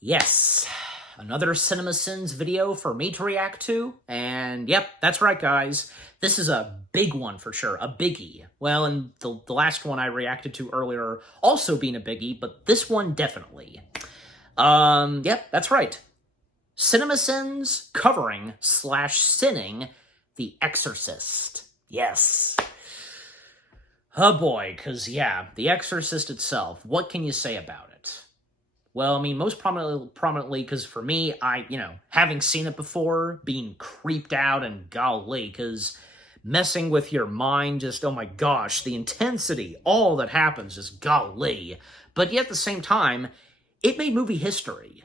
Yes, another CinemaSins video for me to react to, and yep, that's right, guys. This is a big one for sure, a biggie. Well, and the last one I reacted to earlier also being a biggie, but this one definitely. Yep, that's right. CinemaSins covering / sinning The Exorcist. Yes. Oh boy, because yeah, The Exorcist itself, what can you say about it? Well, I mean, most prominently, because for me, having seen it before, being creeped out, and golly, because messing with your mind, just, oh my gosh, the intensity, all that happens, just golly. But yet at the same time, it made movie history.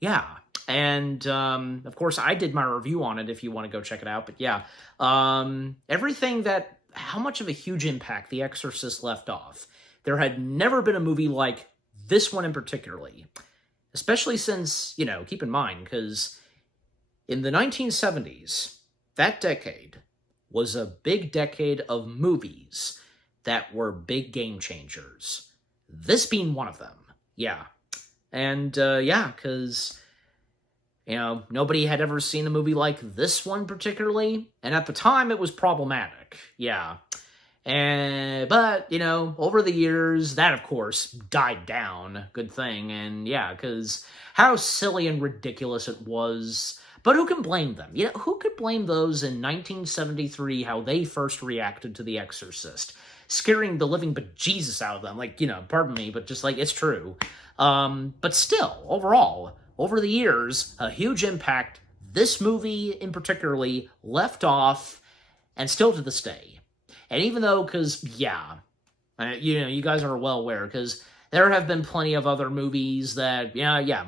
Yeah. And, of course, I did my review on it if you want to go check it out. But yeah, how much of a huge impact The Exorcist left off. There had never been a movie like this one in particularly, especially since, keep in mind, because in the 1970s, that decade was a big decade of movies that were big game changers. This being one of them. Yeah. And, because, nobody had ever seen a movie like this one particularly, and at the time it was problematic. Yeah. But, over the years, that, of course, died down. Good thing. And, yeah, because how silly and ridiculous it was. But who can blame them? Who could blame those in 1973, how they first reacted to The Exorcist? Scaring the living bejesus out of them. Like, pardon me, but just, it's true. But still, overall, over the years, a huge impact this movie, in particularly, left off, and still to this day. And even though, because, yeah, you guys are well aware, because there have been plenty of other movies that,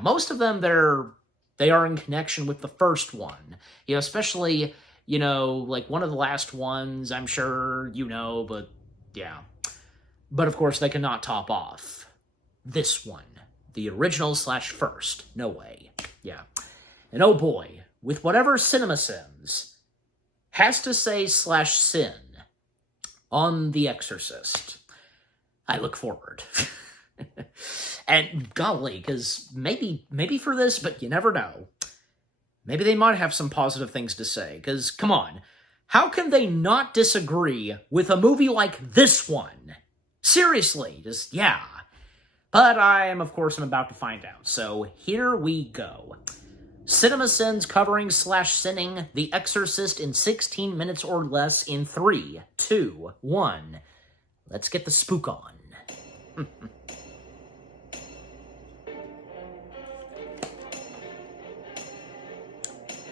most of them, they are in connection with the first one. Especially, like one of the last ones, I'm sure but yeah. But, of course, they cannot top off this one. The original / first. No way. Yeah. And oh boy, with whatever CinemaSins has to say / sin on The Exorcist, I look forward. And golly, because maybe for this, but you never know. Maybe they might have some positive things to say, because, come on, how can they not disagree with a movie like this one? Seriously, just, yeah. But I am, of course, about to find out, so here we go. CinemaSins covering / sinning The Exorcist in 16 minutes or less in 3, 2, 1. Let's get the spook on.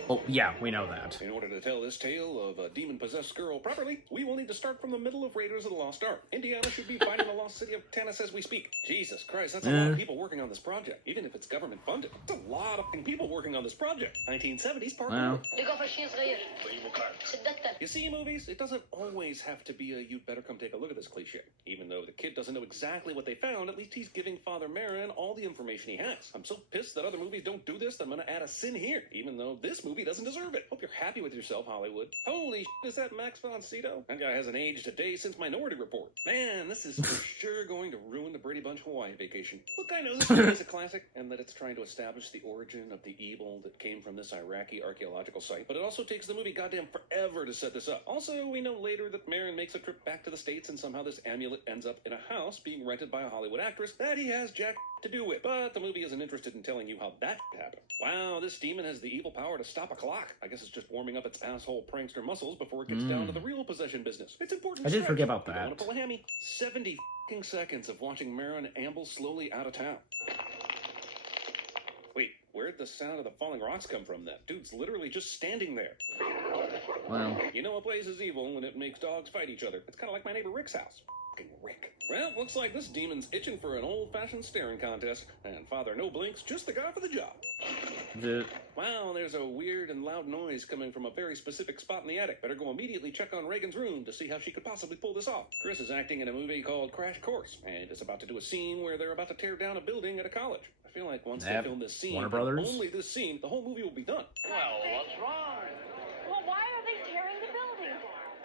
Oh, yeah, we know that. In order to tell this tale of a demon-possessed girl properly, we will need to start from the middle of Raiders of the Lost Ark. Indiana should be finding the lost city of Tanis as we speak. Jesus Christ, that's a lot of people working on this project, even if it's government-funded. That's a lot of people working on this project. 1970s part 1. You see, movies, it doesn't always have to be a "you'd better come take a look at this" cliche. Even though the kid doesn't know exactly what they found, at least he's giving Father Merrin all the information he has. I'm so pissed that other movies don't do this that I'm gonna add a sin here, even though this movie doesn't deserve it. Hope you're happy with yourself, Hollywood. Holy shit, is that Max von Sydow? That guy hasn't aged a day since Minority Report. Man, this is for sure going to ruin the Brady Bunch Hawaii vacation. Look, I know this movie is a classic, and that it's trying to establish the origin of the evil that came from this Iraqi archaeological site, but it also takes the movie goddamn forever to set this up. Also, we know later that Merrin makes a trip back to the States, and somehow this amulet ends up in a house being rented by a Hollywood actress that he has jack to do with. But the movie isn't interested in telling you how that happened. Wow, this demon has the evil power to stop a clock. I guess it's just warming up its asshole prankster muscles before it gets down to the real possession business. It's important. I did forget about that. You want to pull a hammy? 70 seconds of watching Merrin amble slowly out of town. Wait, where'd the sound of the falling rocks come from? That dude's literally just standing there. Wow. You know a place is evil when it makes dogs fight each other. It's kind of like my neighbor Rick's house. Fucking Rick. Well, looks like this demon's itching for an old-fashioned staring contest, and Father No Blink's just the guy for the job. Wow, there's a weird and loud noise coming from a very specific spot in the attic. Better go immediately check on Reagan's room to see how she could possibly pull this off. Chris is acting in a movie called Crash Course, and is about to do a scene where they're about to tear down a building at a college. I feel like once they film this scene, Warner Brothers? only this scene, the whole movie will be done. Well, what's wrong? Well, why are they tearing the building down?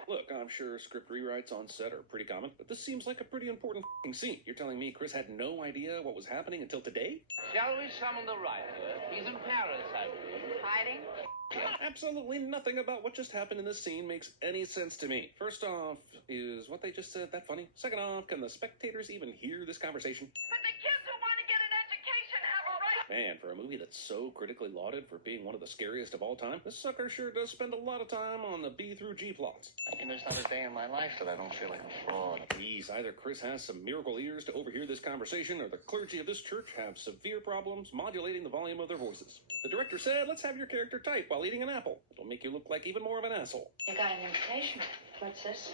Look, I'm sure script rewrites on set are pretty common, but this seems like a pretty important f***ing scene. You're telling me Chris had no idea what was happening until today? Shall we summon the writer? He's in Paris, I believe. Hiding? Absolutely nothing about what just happened in this scene makes any sense to me. First off, is what they just said that funny? Second off, can the spectators even hear this conversation? But the kids who want to get an education have a right. Man, for a movie that's so critically lauded for being one of the scariest of all time, this sucker sure does spend a lot of time on the B through G plots. I mean, there's not a day in my life that I don't feel like a fraud. Geez, either Chris has some miracle ears to overhear this conversation, or the clergy of this church have severe problems modulating the volume of their voices. The director said, let's have your character type while eating an apple. It'll make you look like even more of an asshole. You got an invitation. What's this?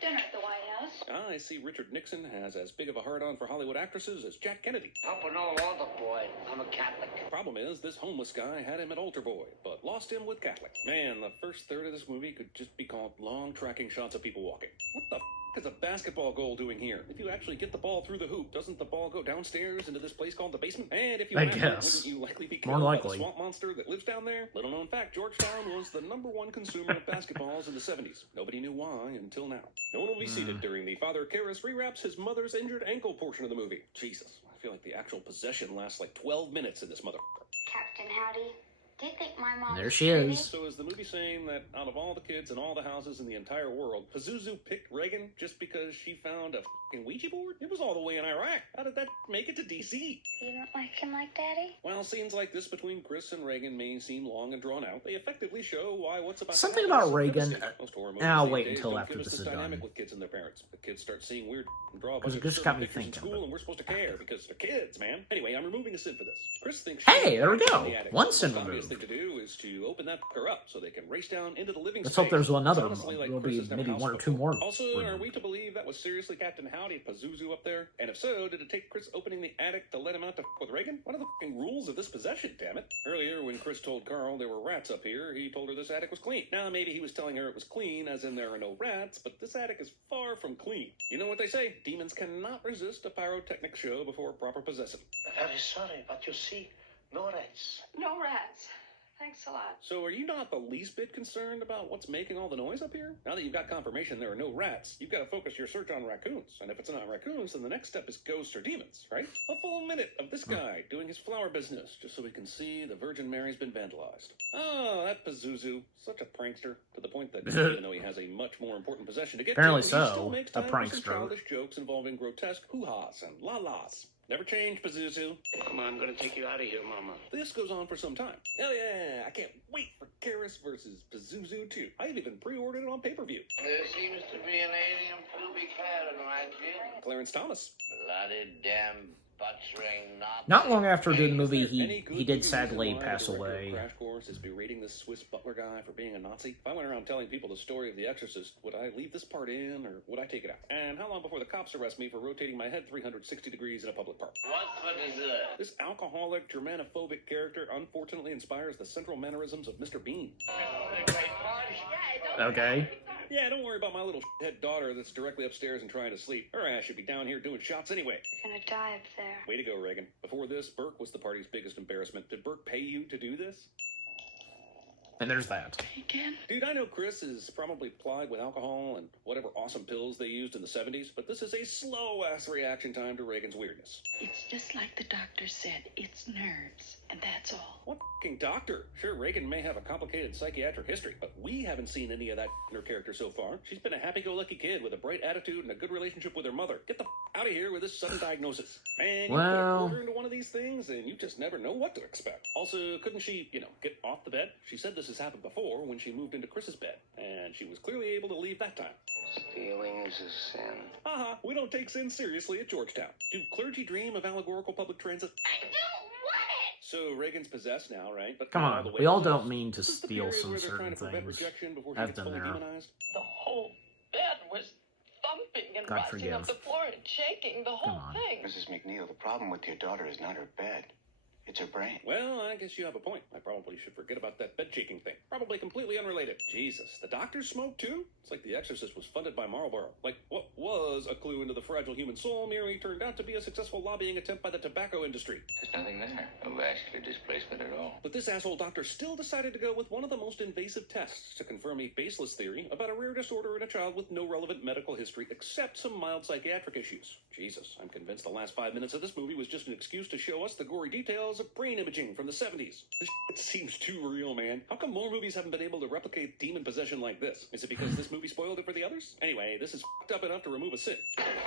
Dinner at the White House. I see Richard Nixon has as big of a hard-on for Hollywood actresses as Jack Kennedy. Hope I know altar boy. I'm a Catholic. Problem is, this homeless guy had him at altar boy, but lost him with Catholic. Man, the first third of this movie could just be called long tracking shots of people walking. What the is a basketball goal doing here? If you actually get the ball through the hoop, doesn't the ball go downstairs into this place called the basement? And if you have it, wouldn't you likely be killed by the swamp monster that lives down there? Little known fact, Georgetown was the #1 consumer of basketballs in the 70s. Nobody knew why until now. No one will be seated during the Father Karras rewraps his mother's injured ankle portion of the movie. Jesus, I feel like the actual possession lasts like 12 minutes in this motherfucker. Captain Howdy, do you think my mom There she is. So is the movie saying that out of all the kids in all the houses in the entire world, Pazuzu picked Reagan just because she found a fucking Ouija board? It was all the way in Iraq. How did that make it to D.C.? You don't like him like Daddy? Well, scenes like this between Chris and Reagan may seem long and drawn out. They effectively show why what's about Something to happen about is Reagan. devastating. Most horror movies I'll these wait days until don't after give us this this is dynamic done. with kids and their parents. The kids start seeing weird and draw a Because bunch it of just got me pictures in thinking school, of it. and we're supposed to care because they're kids, man. Anyway, I'm removing a sin for this. Chris thinks Hey, there we she's go. in the attic. One sin The obvious removed. thing to do is to open that fucker up so they can race down into the living Let's space. hope there's another It's honestly one. like There'll Chris be has never maybe housed one or two before. more. Also, are removed. we to believe that was seriously Captain Howdy Pazuzu up there? And if so, did it take Chris opening the attic to let him out to f with Reagan? What are the f***ing rules of this possession, damn it? Earlier, when Chris told Carl there were rats up here, he told her this attic was clean. Now, maybe he was telling her it was clean, as in there are no rats, but this attic is far from clean. You know what they say? Demons cannot resist a pyrotechnic show before proper possession. Very sorry, but you see, no rats. No rats. Thanks a lot. So are you not the least bit concerned about what's making all the noise up here? Now that you've got confirmation there are no rats, you've got to focus your search on raccoons. And if it's not raccoons, then the next step is ghosts or demons, right? A full minute of this guy doing his flower business, just so we can see the Virgin Mary's been vandalized. Oh, that Pazuzu. Such a prankster, to the point that even though he has a much more important possession to get Apparently to, so, he still makes a time for some prankster. childish jokes involving grotesque hoo-has and la-las. Never change, Pazuzu. Come on, I'm gonna take you out of here, Mama. This goes on for some time. Hell yeah, I can't wait for Karras versus Pazuzu 2. I've even pre-ordered it on pay-per-view. There seems to be an alien pubic hair in my kid. Clarence Thomas. Bloody damn butchering Nazi. Not long after doing the movie, Any good he did reason sadly why the pass director of away. Crash Course is berating this Swiss butler guy for being a Nazi. If I went around telling people the story of The Exorcist, would I leave this part in or would I take it out? And how long before the cops arrest me for rotating my head 360 degrees in a public park? What's for dessert? This alcoholic, Germanophobic character unfortunately inspires the central mannerisms of Mr. Bean. Okay. Yeah, don't worry about my little head daughter that's directly upstairs and trying to sleep. Her ass should be down here doing shots anyway. You're gonna die up there. Way to go, Reagan. Before this, Burke was the party's biggest embarrassment. Did Burke pay you to do this? And there's that. Again? Dude, I know Chris is probably plied with alcohol and whatever awesome pills they used in the 70s, but this is a slow-ass reaction time to Reagan's weirdness. It's just like the doctor said. It's nerves, and that's all. What f***ing doctor? Sure, Reagan may have a complicated psychiatric history, but we haven't seen any of that in her character so far. She's been a happy-go-lucky kid with a bright attitude and a good relationship with her mother. Get the f*** out of here with this sudden diagnosis. Man, you put a quarter into one of these things and you just never know what to expect. Also, couldn't she, get off the bed? She said this has happened before when she moved into Chris's bed, and she was clearly able to leave that time. Stealing is a sin. Haha, we don't take sin seriously at Georgetown. Do clergy dream of allegorical public transit? I don't want it! So Reagan's possessed now, right? But Come not all on, the way we all possessed. don't mean to This is the steal period some where they're trying certain to prevent things. rejection before he I've gets been fully there. demonized. The whole bed was thumping and God rising up forgive. the floor and shaking. The whole on. thing. Mrs. McNeil, the problem with your daughter is not her bed. It's her brain. Well, I guess you have a point. I probably should forget about that bed shaking thing. Probably completely unrelated. Jesus, the doctors smoke too? It's like The Exorcist was funded by Marlboro. Like, what was a clue into the fragile human soul merely turned out to be a successful lobbying attempt by the tobacco industry. There's nothing there. No vascular displacement at all. But this asshole doctor still decided to go with one of the most invasive tests to confirm a baseless theory about a rare disorder in a child with no relevant medical history except some mild psychiatric issues. Jesus, I'm convinced the last 5 minutes of this movie was just an excuse to show us the gory details of brain imaging from the 70s. This shit seems too real, man. How come more movies haven't been able to replicate demon possession like this? Is it because this movie spoiled it for the others? Anyway, this is fucked up enough to remove a sin.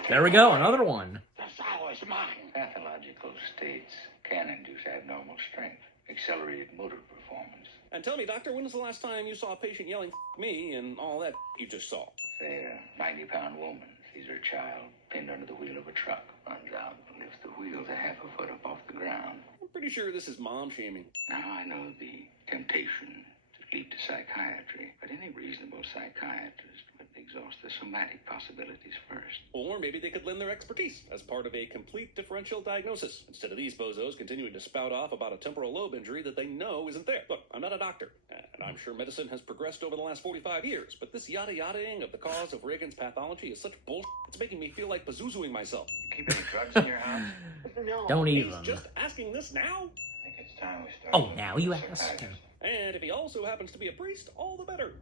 There we go, another one. The sour's mine. Pathological states can induce abnormal strength, accelerated motor performance. And tell me, doctor, when was the last time you saw a patient yelling, "F me," and all that you just saw? Say, a 90-pound woman sees her child pinned under the wheel of a truck, runs out and lifts the wheels a half a foot up off the ground. I'm pretty sure this is mom shaming. Now, I know the temptation to leap to psychiatry, but any reasonable psychiatrist would exhaust the somatic possibilities first. Or maybe they could lend their expertise as part of a complete differential diagnosis, instead of these bozos continuing to spout off about a temporal lobe injury that they know isn't there. Look, I'm not a doctor, and I'm sure medicine has progressed over the last 45 years, but this yada-yadaing of the cause of Reagan's pathology is such bullshit, it's making me feel like bazoozoing myself. Keep any drugs in your house? No. Don't He's even. just asking this now? I think it's time we start. Oh, now you ask. And if he also happens to be a priest, all the better.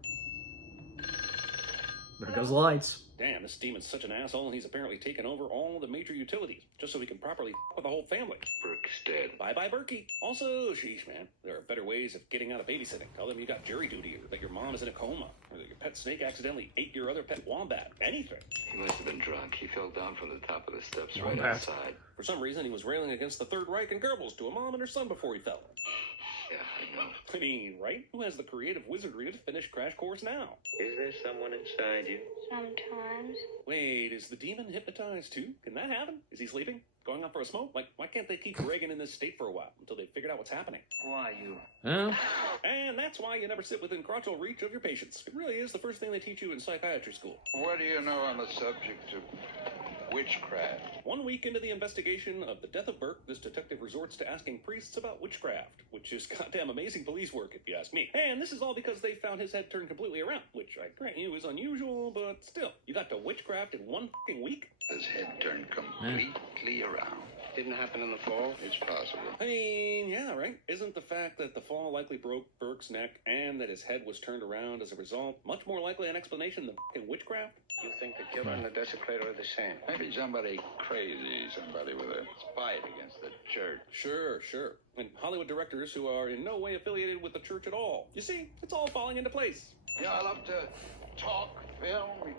There goes the lights. Damn, this demon's such an asshole, he's apparently taken over all the major utilities, just so he can properly with the whole family. Burke's dead. Bye-bye, Berkey. Also, sheesh, man, there are better ways of getting out of babysitting. Tell them you got jury duty, or that your mom is in a coma, or that your pet snake accidentally ate your other pet wombat. Anything. He must have been drunk. He fell down from the top of the steps right Wombat. outside. For some reason, he was railing against the Third Reich and Goebbels to a mom and her son before he fell. Yeah, I know. I mean, right? Who has the creative wizardry to finish Crash Course now? Is there someone inside you? Sometimes. Wait, is the demon hypnotized too? Can that happen? Is he sleeping? Going out for a smoke? Like, why can't they keep Reagan in this state for a while until they figured out what's happening? Why you? Huh? And that's why you never sit within crotchal reach of your patients. It really is the first thing they teach you in psychiatry school. What do you know on the subject of witchcraft? 1 week into the investigation of the death of Burke, this detective resorts to asking priests about witchcraft, which is goddamn amazing police work, if you ask me. And this is all because they found his head turned completely around, which I grant you is unusual, but still. You got to witchcraft in 1 fucking week? His head turned completely around. Didn't happen in the fall? It's possible. I mean, yeah, right? Isn't the fact that the fall likely broke Burke's neck and that his head was turned around as a result much more likely an explanation than fucking witchcraft? You think the killer and the desecrator are the same? Maybe somebody crazy, somebody with a spite against the church. Sure. And Hollywood directors who are in no way affiliated with the church at all. You see, it's all falling into place. Yeah, I love to talk, film,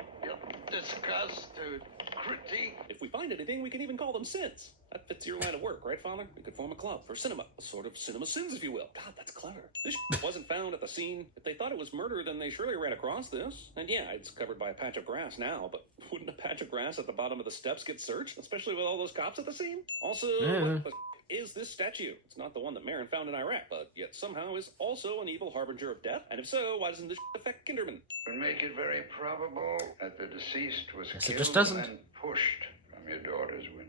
discuss, to critique. If we find anything, we can even call them sins. That fits your line of work, right, Father? We could form a club for cinema. A sort of cinema sins, if you will. God, that's clever. This wasn't found at the scene. If they thought it was murder, then they surely ran across this. And yeah, it's covered by a patch of grass now, but wouldn't a patch of grass at the bottom of the steps get searched? Especially with all those cops at the scene? Also, what the is this statue? It's not the one that Marin found in Iraq, but yet somehow is also an evil harbinger of death. And if so, why doesn't this affect Kinderman? Would make it very probable that the deceased was Yes, it killed just doesn't. and pushed from your daughter's window.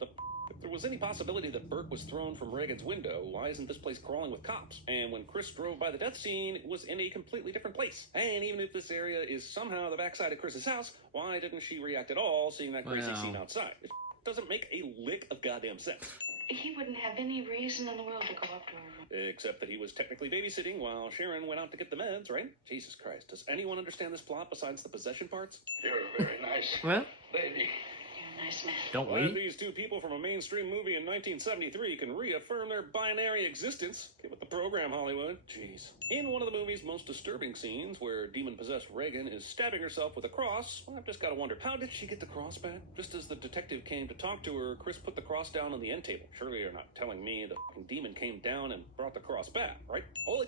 If there was any possibility that Burke was thrown from Reagan's window, why isn't this place crawling with cops? And when Chris drove by the death scene, it was in a completely different place. And even if this area is somehow the backside of Chris's house, why didn't she react at all seeing that crazy scene outside? It doesn't make a lick of goddamn sense. He wouldn't have any reason in the world to go up to her. Except that he was technically babysitting while Sharon went out to get the meds, right? Jesus Christ, does anyone understand this plot besides the possession parts? You're a very nice Well, lady. You're a nice man. don't Why we? these two people from a mainstream movie in 1973 can reaffirm their binary existence. Get with the program, Hollywood. Jeez. In one of the movie's most disturbing scenes, where demon-possessed Reagan is stabbing herself with a cross, well, I've just got to wonder, how did she get the cross back? Just as the detective came to talk to her, Chris put the cross down on the end table. Surely you're not telling me the fucking demon came down and brought the cross back, right? Holy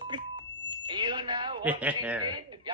You know what she did? Yeah.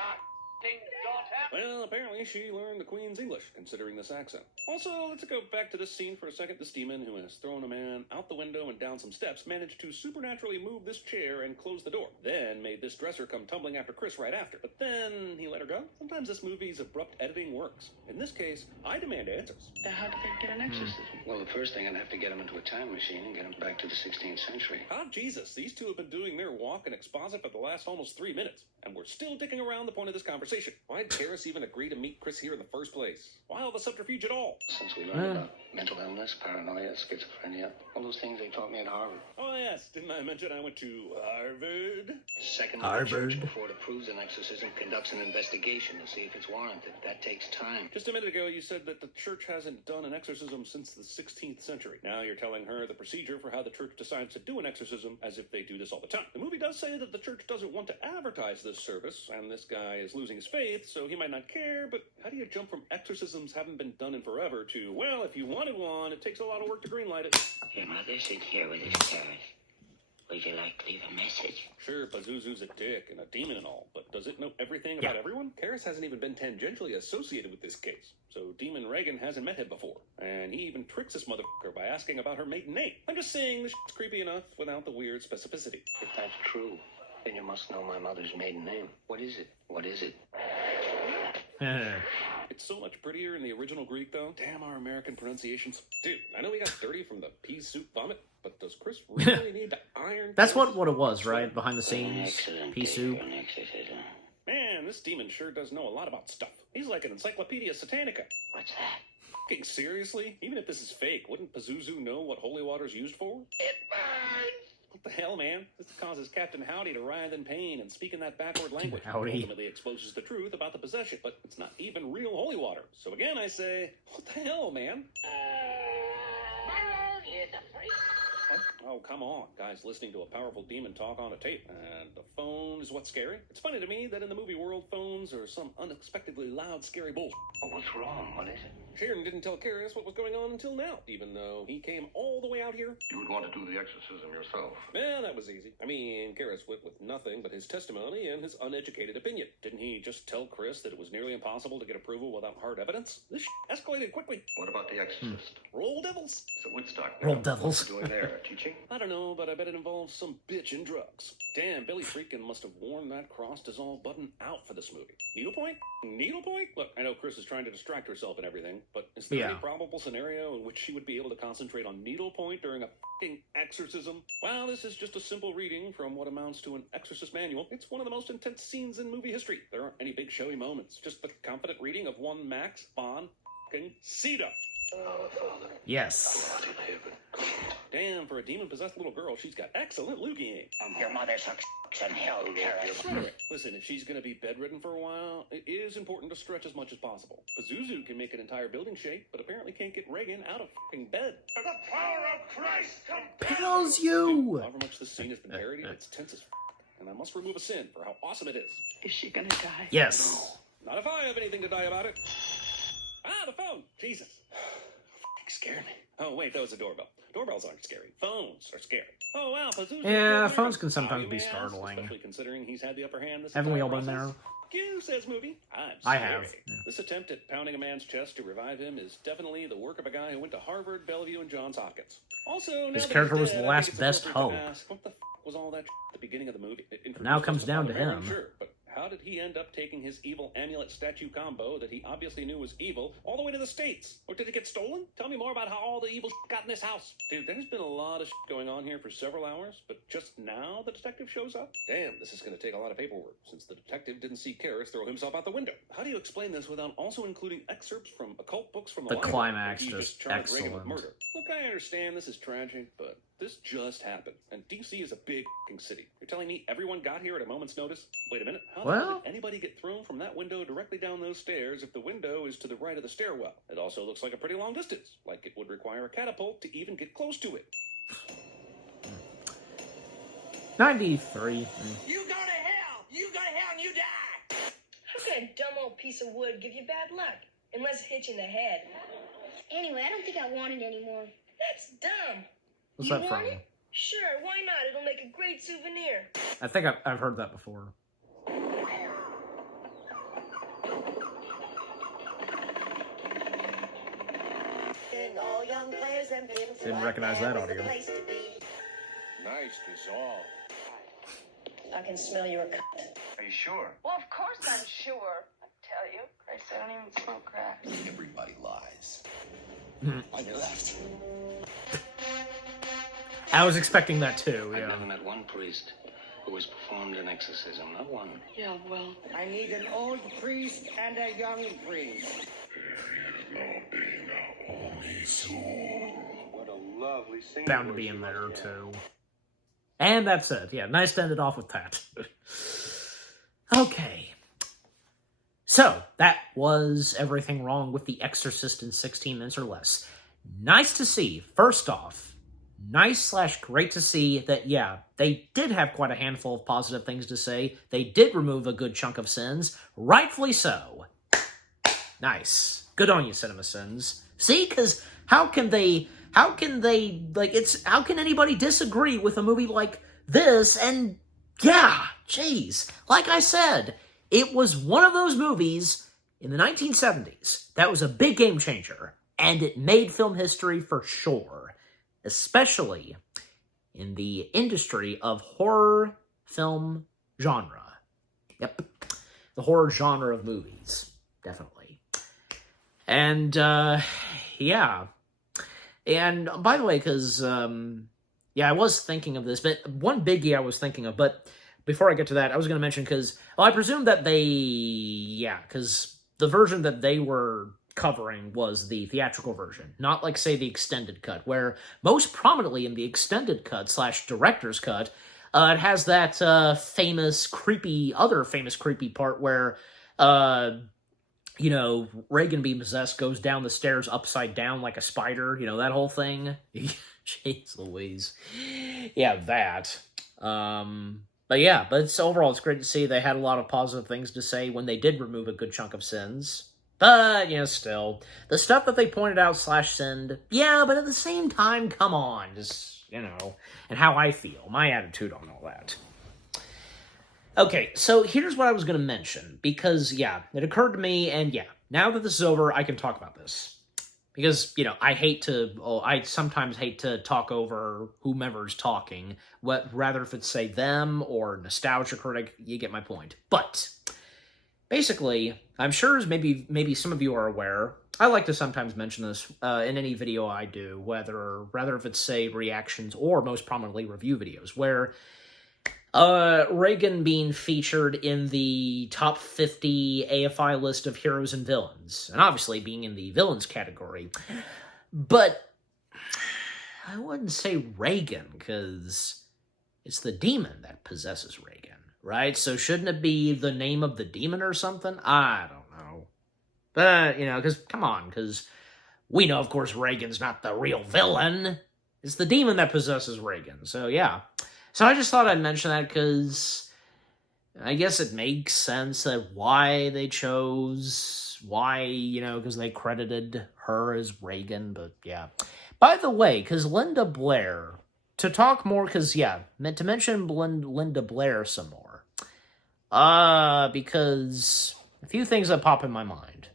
Well, apparently she learned the Queen's English, considering this accent. Also, let's go back to this scene for a second. This demon, who has thrown a man out the window and down some steps, managed to supernaturally move this chair and close the door. Then made this dresser come tumbling after Chris right after. But then he let her go. Sometimes this movie's abrupt editing works. In this case, I demand answers. Now, how did they get an exorcism? Well, the first thing, I'd have to get him into a time machine and get him back to the 16th century. Ah, Jesus, these two have been doing their walk and exposit for the last almost 3 minutes, and we're still dicking around the point of this conversation. Why'd Karis even agree to meet Chris here in the first place? Why all the subterfuge at all? Since we learned about mental illness, paranoia, schizophrenia, all those things they taught me at Harvard. Oh, yes, didn't I mention I went to Harvard? Second, Harvard. the church, before it approves an exorcism, conducts an investigation to see if it's warranted. That takes time. Just a minute ago, you said that the church hasn't done an exorcism since the 16th century. Now you're telling her the procedure for how the church decides to do an exorcism as if they do this all the time. The movie does say that the church doesn't want to advertise this service, and this guy is losing his faith, so he might not care, but how do you jump from exorcisms haven't been done in forever to, well, if you wanted one, it takes a lot of work to greenlight it? Your mother sits here with us, Karis. Would you like to leave a message? Sure, Pazuzu's a dick and a demon and all, but does it know everything about everyone? Karis hasn't even been tangentially associated with this case, so Demon Reagan hasn't met him before, and he even tricks this motherfucker by asking about her maiden name. I'm just saying this shit's creepy enough without the weird specificity. If that's true, then you must know my mother's maiden name. What is it? What is it? It's so much prettier in the original Greek, though. Damn our American pronunciations. Dude, I know we got dirty from the pea soup vomit, but does Chris really need to iron? That's what it was, right? Behind the scenes, Excellent pea day soup. for an exorcism. Man, this demon sure does know a lot about stuff. He's like an Encyclopedia Satanica. What's that? Fucking seriously? Even if this is fake, wouldn't Pazuzu know what holy water's used for? It burns! What the hell, man? This causes Captain Howdy to writhe in pain and speak in that backward language. Howdy. Ultimately exposes the truth about the possession, but it's not even real holy water. So again, I say, what the hell, man? Oh, come on. Guys listening to a powerful demon talk on a tape, and the phone is what's scary. It's funny to me that in the movie world, phones are some unexpectedly loud, scary bullshit. Oh, what's wrong? What is it? Sharon didn't tell Karis what was going on until now, even though he came all the way out here. You would want to do the exorcism yourself. Yeah, that was easy. I mean, Karis went with nothing but his testimony and his uneducated opinion. Didn't he just tell Chris that it was nearly impossible to get approval without hard evidence? This escalated quickly. What about the exorcist? Roll devils. It's at Woodstock. Roll now. devils. What's he doing there? Teaching? I don't know, but I bet it involves some bitch and drugs. Damn, Billy Freakin must have worn that cross-dissolve button out for this movie. Needlepoint? Needlepoint? Look, I know Chris is trying to distract herself and everything, but is there any probable scenario in which she would be able to concentrate on needlepoint during a fucking exorcism? Well, this is just a simple reading from what amounts to an exorcist manual. It's one of the most intense scenes in movie history. There aren't any big showy moments, just the confident reading of one Max von fucking Sydow. Oh, Father. Yes. God in heaven. Damn, for a demon-possessed little girl, she's got excellent looking aim. Your mother sucks in hell, Karis. Rhetoric. Listen, if she's going to be bedridden for a while, it is important to stretch as much as possible. Pazuzu can make an entire building shake, but apparently can't get Reagan out of fucking bed. For the power of Christ compels Tells you. However much this scene has been parodied, it's tense as and I must remove a sin for how awesome it is. Is she gonna die? Yes. Not if I have anything to die about it. Ah, the phone! Jesus. Fucking scared me. Oh, wait, that was a doorbell. Doorbells aren't scary. Phones are scary. Oh, wow, Pazuzu. Yeah, phones can sometimes How you be may ask, startling. Especially considering he's had the upper hand this Haven't we all entire been there? process. You, says movie. I have. Yeah. This attempt at pounding a man's chest to revive him is definitely the work of a guy who went to Harvard, Bellevue, and Johns Hopkins. Also, now His that character he's was dead, the I last think it's best appropriate to hope. ask, what the was all that at the beginning of the movie? Now it comes down to Baron, him. Sure, but how did he end up taking his evil amulet statue combo that he obviously knew was evil all the way to the States? Or did it get stolen? Tell me more about how all the evil got in this house. Dude, there's been a lot of going on here for several hours, but just now the detective shows up? Damn, this is going to take a lot of paperwork, since the detective didn't see Karis throw himself out the window. How do you explain this without also including excerpts from occult books from the library? climax He just charged Reagan with excellent. murder. Look, I understand this is tragic, but this just happened, and DC is a big f***ing city. You're telling me everyone got here at a moment's notice? Wait a minute, how the hell Well- did anybody get thrown from that window directly down those stairs if the window is to the right of the stairwell? It also looks like a pretty long distance, like it would require a catapult to even get close to it. 93. You go to hell! You go to hell and you die! How can a dumb old piece of wood give you bad luck? Unless it hits you in the head. Anyway, I don't think I want it anymore. That's dumb. What's You that want from? it? Sure, why not? It'll make a great souvenir. I think I've heard that before. Didn't recognize that audio. Nice dissolve. I can smell your cunt. Are you sure? Well, of course I'm sure. I tell you, Christ, I don't even smoke crack. Everybody lies. On your left. I was expecting that too, I've yeah. never met one priest who has performed an exorcism. Not one. Yeah, well, I need an old priest and a young priest. What a lovely singing Bound to voice be you in there must have. too. And that's it. Yeah, nice to end it off with that. Okay. So, that was everything wrong with The Exorcist in 16 minutes or less. Nice to see, first off, nice/great to see that, yeah, they did have quite a handful of positive things to say. They did remove a good chunk of sins. Rightfully so. Nice. Good on you, CinemaSins. See, because how can anybody disagree with a movie like this? And yeah, jeez, like I said, it was one of those movies in the 1970s that was a big game changer, and it made film history for sure, especially in the industry of horror film genre. Yep, the horror genre of movies, definitely. And, yeah. And, by the way, because, yeah, I was thinking of this, but one biggie I was thinking of, but before I get to that, I was going to mention, because, well, I presume that because the version that they were covering was the theatrical version, not, like, say, the extended cut, where most prominently in the extended cut / director's cut, it has that other famous creepy part where, Reagan being possessed goes down the stairs upside down like a spider, that whole thing. Jeez Louise. Yeah, that. But overall, it's great to see they had a lot of positive things to say when they did remove a good chunk of sins. But, still, the stuff that they pointed out / sinned, yeah, but at the same time, come on, just, and how I feel, my attitude on all that. Okay, so here's what I was going to mention, because, yeah, it occurred to me, and yeah, now that this is over, I can talk about this. Because, I sometimes hate to talk over whomever's talking, rather if it's, say, them or Nostalgia Critic, you get my point. But, basically, I'm sure as maybe some of you are aware, I like to sometimes mention this in any video I do, rather if it's, say, reactions or most prominently review videos, where Reagan being featured in the top 50 AFI list of heroes and villains, and obviously being in the villains category. But I wouldn't say Reagan, because it's the demon that possesses Reagan, right? So shouldn't it be the name of the demon or something? I don't know. But, because, come on, because we know, of course, Reagan's not the real villain. It's the demon that possesses Reagan, so yeah. So I just thought I'd mention that because I guess it makes sense that because they credited her as Reagan, but yeah. By the way, because Linda Blair, to talk more, to mention Linda Blair some more, because a few things that pop in my mind.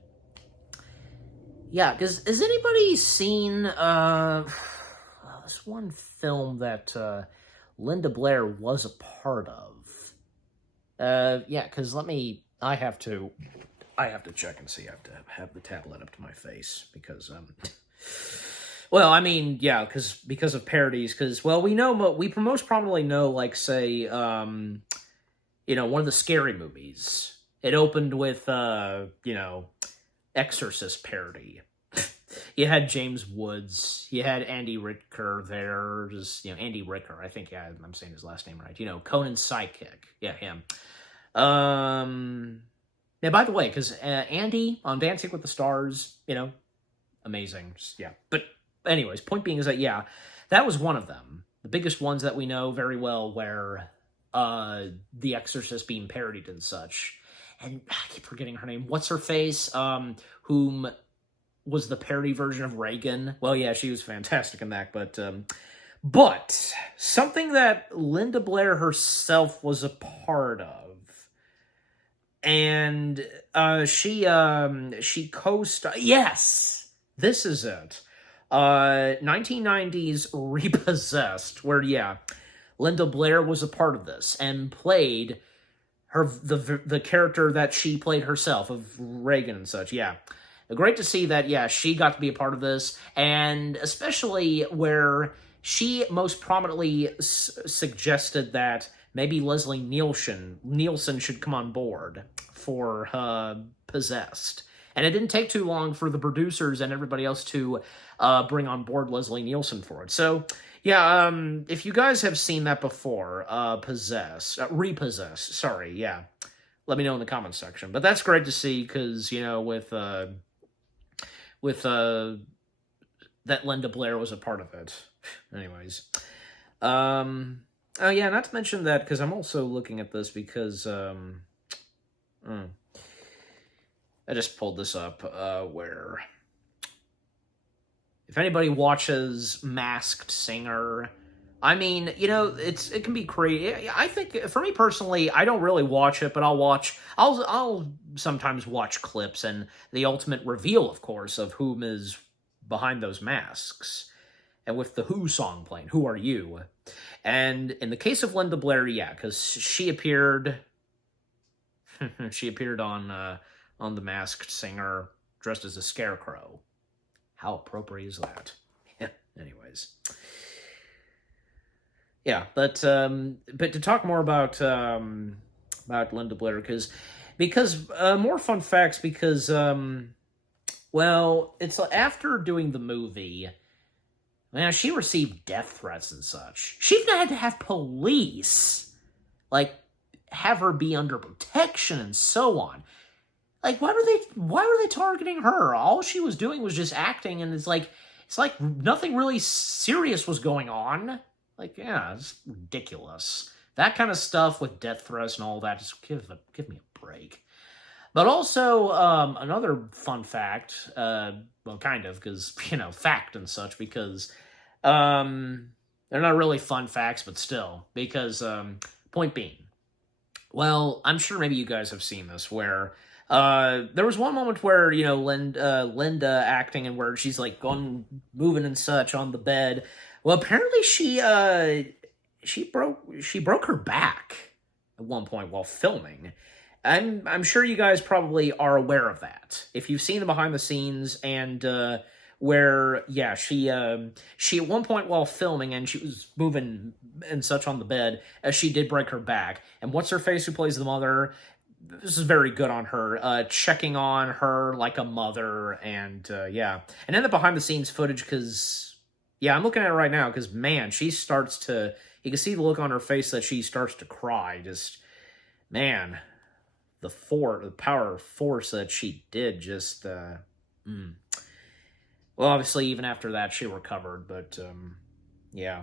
Yeah, because has anybody seen, this one film that, Linda Blair was a part of. Because I have to check and see. I have to have the tablet up to my face, because, because of parodies, because, we most prominently know, like, say, one of the Scary Movies. It opened with, Exorcist parody. You had James Woods, you had Andy Ricker there, Andy Ricker, I think, I'm saying his last name right, Conan's sidekick, him. By the way, because Andy on Dancing with the Stars, amazing, but anyways, point being is that, that was one of them, the biggest ones that we know very well, where, The Exorcist being parodied and such, and I keep forgetting her name, what's her face, whom was the parody version of Reagan. Well, yeah, she was fantastic in that, but something that Linda Blair herself was a part of, and she co-starred. Yes, this is it. 1990s Repossessed, where, yeah, Linda Blair was a part of this and played the character that she played herself of Reagan and such. Yeah, great to see that. Yeah, she got to be a part of this, and especially where she most prominently suggested that maybe Leslie Nielsen should come on board for Possessed. And it didn't take too long for the producers and everybody else to bring on board Leslie Nielsen for it. So, yeah, if you guys have seen that before, Repossessed, sorry, yeah, let me know in the comments section. But that's great to see because, you know, with that Linda Blair was a part of it. Anyways. Oh, yeah, not to mention that, because I'm also looking at this because, I just pulled this up, where if anybody watches Masked Singer, I mean, you know, it can be crazy. I think, for me personally, I don't really watch it, but I'll sometimes watch clips and the ultimate reveal, of course, of whom is behind those masks. And with the Who song playing, Who Are You? And in the case of Linda Blair, yeah, because she appeared on The Masked Singer dressed as a scarecrow. How appropriate is that? Yeah, anyways. Yeah, but to talk more about Linda Blair, because more fun facts, because well, it's after doing the movie, man, she received death threats and such. She even had to have police, like, have her be under protection and so on. Like, why were they targeting her? All she was doing was just acting, and it's like nothing really serious was going on. Like, yeah, it's ridiculous. That kind of stuff with death threats and all that, just give me a break. But also, another fun fact, well, kind of, because, you know, fact and such, because they're not really fun facts, but still, because, point being, well, I'm sure maybe you guys have seen this, where there was one moment where, you know, Linda acting, and where she's, like, moving and such on the bed. Well, apparently she broke her back at one point while filming. I'm sure you guys probably are aware of that. If you've seen the behind the scenes, and where, yeah, she at one point while filming, and she was moving and such on the bed, as she did break her back. And what's her face, who plays the mother? This is very good on her, checking on her like a mother, and yeah. And then the behind the scenes footage, because, yeah, I'm looking at it right now, because, man, she starts to, you can see the look on her face that she starts to cry. Just, man, the power of force that she did, just, Well, obviously, even after that, she recovered, but, yeah.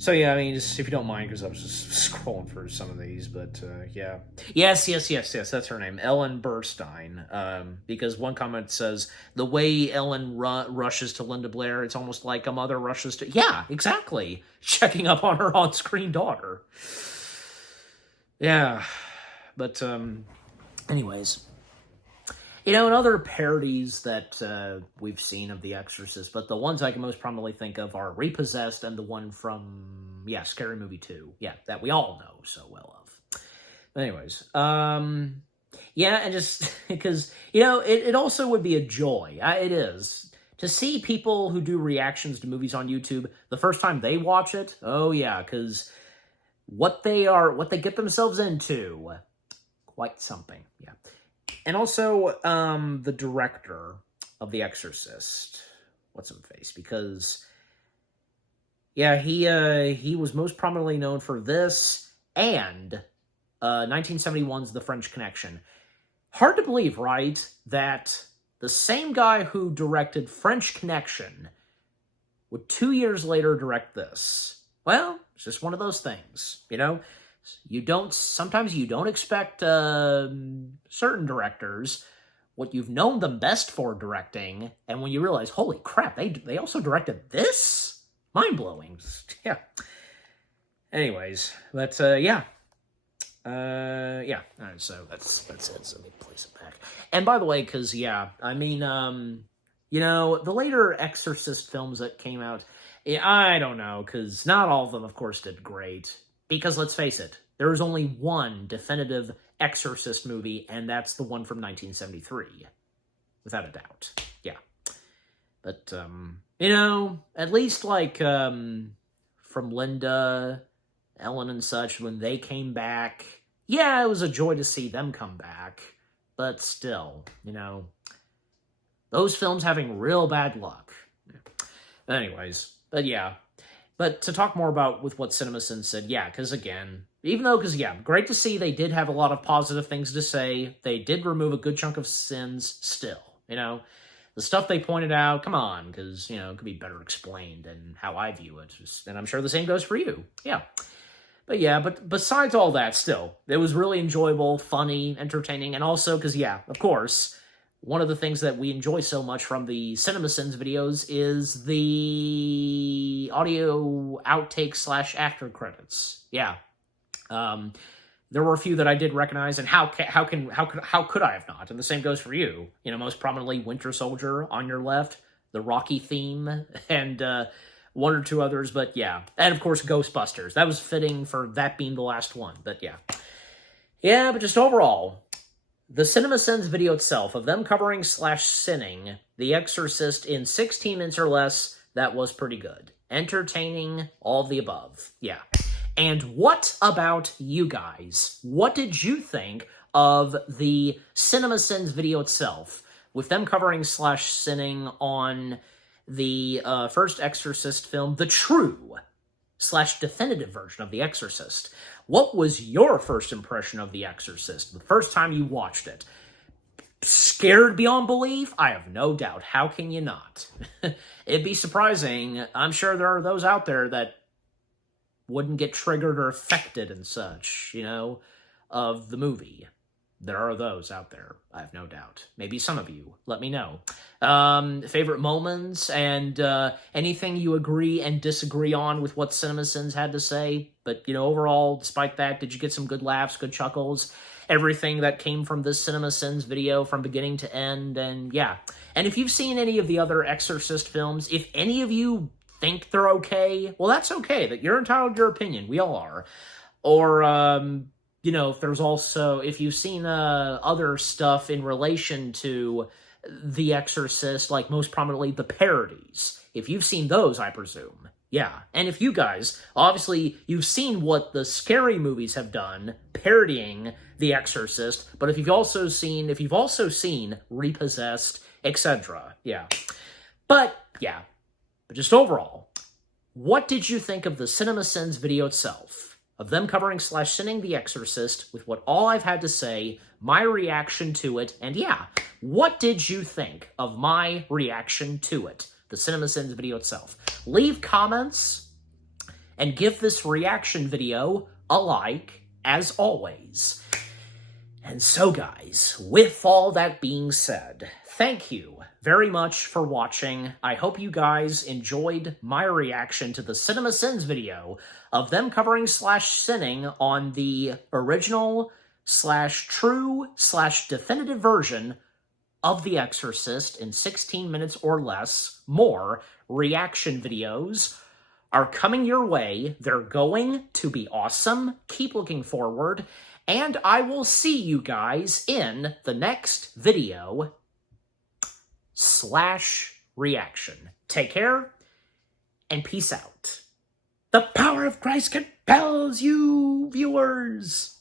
So, yeah, I mean, just, if you don't mind, because I was just scrolling through some of these, but, yeah. Yes, that's her name, Ellen Burstyn, because one comment says, the way Ellen rushes to Linda Blair, it's almost like a mother rushes to... Yeah, exactly. Checking up on her on-screen daughter. Yeah, but, anyways... You know, and other parodies that we've seen of The Exorcist, but the ones I can most prominently think of are Repossessed and the one from, yeah, Scary Movie 2. Yeah, that we all know so well of. But anyways, yeah, and just because, you know, it also would be a joy. It is. To see people who do reactions to movies on YouTube the first time they watch it, oh yeah, because what they get themselves into, quite something, yeah. And also, the director of The Exorcist, what's-his-face, because, yeah, he was most prominently known for this, and 1971's The French Connection. Hard to believe, right, that the same guy who directed French Connection would 2 years later direct this. Well, it's just one of those things, you know? Sometimes you don't expect certain directors what you've known them best for directing, and when you realize, holy crap, they also directed this? Mind-blowing. Yeah. Anyways, but, yeah. Yeah. Alright, so that's it. So let me place it back. And by the way, because, yeah, I mean, You know, the later Exorcist films that came out, I don't know, because not all of them, of course, did great. Because let's face it, there was only one definitive Exorcist movie, and that's the one from 1973. Without a doubt. Yeah. But, you know, at least, like, from Linda, Ellen and such, when they came back, yeah, it was a joy to see them come back. But still, you know, those films having real bad luck. Anyways, but yeah. But to talk more about with what CinemaSins said, yeah, because again, great to see they did have a lot of positive things to say. They did remove a good chunk of sins still, you know. The stuff they pointed out, come on, because, you know, it could be better explained and how I view it. And I'm sure the same goes for you. Yeah. But yeah, but besides all that, still, it was really enjoyable, funny, entertaining, and also, because, yeah, of course, one of the things that we enjoy so much from the CinemaSins videos is the audio outtake / after credits. Yeah. There were a few that I did recognize, and how could I have not? And the same goes for you. You know, most prominently Winter Soldier on your left, the Rocky theme, and one or two others, but yeah. And of course, Ghostbusters. That was fitting for that being the last one, but yeah. Yeah, but just overall, the CinemaSins video itself, of them covering / sinning The Exorcist in 16 minutes or less, that was pretty good. Entertaining, all of the above. Yeah. And what about you guys? What did you think of the CinemaSins video itself, with them covering / sinning on the first Exorcist film, the true / definitive version of The Exorcist? What was your first impression of The Exorcist the first time you watched it? Scared beyond belief? I have no doubt. How can you not? It'd be surprising. I'm sure there are those out there that wouldn't get triggered or affected and such, you know, of the movie. There are those out there, I have no doubt. Maybe some of you. Let me know. Favorite moments and anything you agree and disagree on with what CinemaSins had to say. But, you know, overall, despite that, did you get some good laughs, good chuckles? Everything that came from this CinemaSins video from beginning to end, and yeah. And if you've seen any of the other Exorcist films, if any of you think they're okay, well, that's okay. That you're entitled to your opinion. We all are. Or, you know, if you've seen other stuff in relation to The Exorcist, like most prominently the parodies. If you've seen those, I presume. Yeah. And if you guys, obviously, you've seen what the scary movies have done, parodying The Exorcist, but if you've also seen Repossessed, etc. Yeah. But, yeah. But just overall, what did you think of the CinemaSins video itself? Of them covering / sinning The Exorcist, with what all I've had to say, my reaction to it, and yeah, what did you think of my reaction to it? The CinemaSins video itself. Leave comments, and give this reaction video a like, as always. And so, guys, with all that being said, thank you very much for watching. I hope you guys enjoyed my reaction to the CinemaSins video of them covering / sinning on the original / true / definitive version of The Exorcist in 16 minutes or less. More reaction videos are coming your way. They're going to be awesome. Keep looking forward. And I will see you guys in the next video / reaction. Take care, and peace out. The power of Christ compels you, viewers!